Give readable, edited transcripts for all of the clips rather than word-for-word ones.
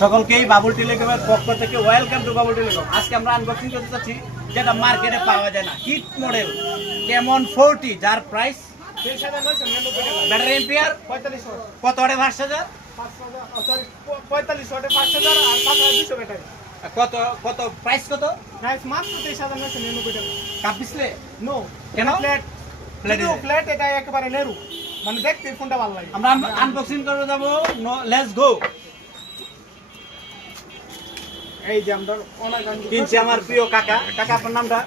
সকলকেই বাবুল টেলিকমের পক্ষ থেকে ওয়েলকাম টু বাবুল টেলিকম। আজকে আমরা আনবক্সিং করতে চাচ্ছি যেটা মার্কেটে পাওয়া যায় না, হিট মডেল কেমন 40, যার প্রাইস ব্যাটারি এম্পিয়ার কত ওয়াটের 5000, কত কত প্রাইস কত? কাপ ডিসপ্লে নো কেন? ফ্ল্যাট ফ্ল্যাট ফ্ল্যাট এটা একেবারে নেরু, মানে দেখতে ফোনটা ভালো লাগে। আমরা আনবক্সিং করে যাবো। Let's go. এই যে আমরা অনেক কিনছে আমার প্রিয় কাকা। কাকা আপনার নামটা?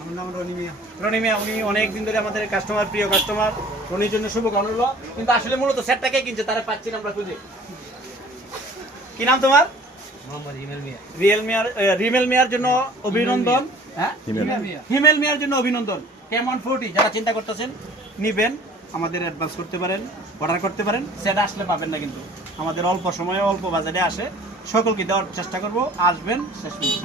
আমার নাম রনি মিয়া। রনি মিয়া, উনি অনেক দিন ধরে আমাদের কাস্টমার, প্রিয় কাস্টমার। রনির জন্য শুভকামনা রইল। কিন্তু আসলে মূলত সেটটাকে কিনছে, তারা পাচ্ছি না আমরা খুঁজে। কি নাম তোমার? রিমেল মিয়ার জন্য অভিনন্দন। হ্যাঁ, হিমেল মিয়ার জন্য অভিনন্দন। কেমন 40 যারা চিন্তা করতেছেন নিবেন, আমাদের অ্যাডভান্স করতে পারেন, অর্ডার করতে পারেন। সেটা আসলে পাবেন না, কিন্তু আমাদের অল্প সময়ে অল্প বাজেটে আসে। সকলকে দেওয়ার চেষ্টা করব, আসবেন শেষ পর্যন্ত।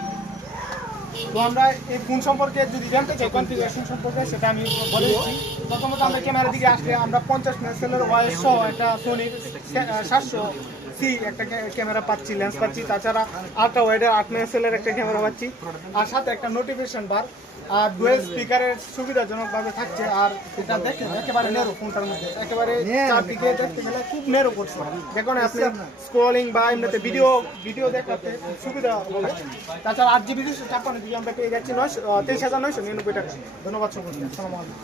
তো আমরা এই ফোন সম্পর্কে যদি জানতে চাই, কনফিগারেশন সম্পর্কে, সেটা আমি বলে দিচ্ছি। প্রথমত আমরা ক্যামেরার দিকে আসলে আমরা 50 মেগাপিক্সেলের ওয়াইস সহ একটা সোনির 700C একটা ক্যামেরা পাচ্ছি, লেন্স পাচ্ছি। তাছাড়া আল্ট্রা ওয়াইডের 8 মেগাপিক্সেলের একটা ক্যামেরা পাচ্ছি, আর সাথে একটা নোটিফিকেশন বার আর ডুয়েল স্পিকারের সুবিধাজনকভাবে থাকছে। আর এটা দেখে একেবারে নেরো, ফোনটার মধ্যে একেবারে চারদিকে দেখতে গেলে খুব নেরো করছে। দেখুন আপনি স্ক্রলিং বা এমনিতে ভিডিও দেখাতে সুবিধা হবে। তাছাড়া 8GB 256 জিবি আমরা পেয়ে যাচ্ছি 23,999 টাকা। ধন্যবাদ সকলকে। আসসালামু আলাইকুম।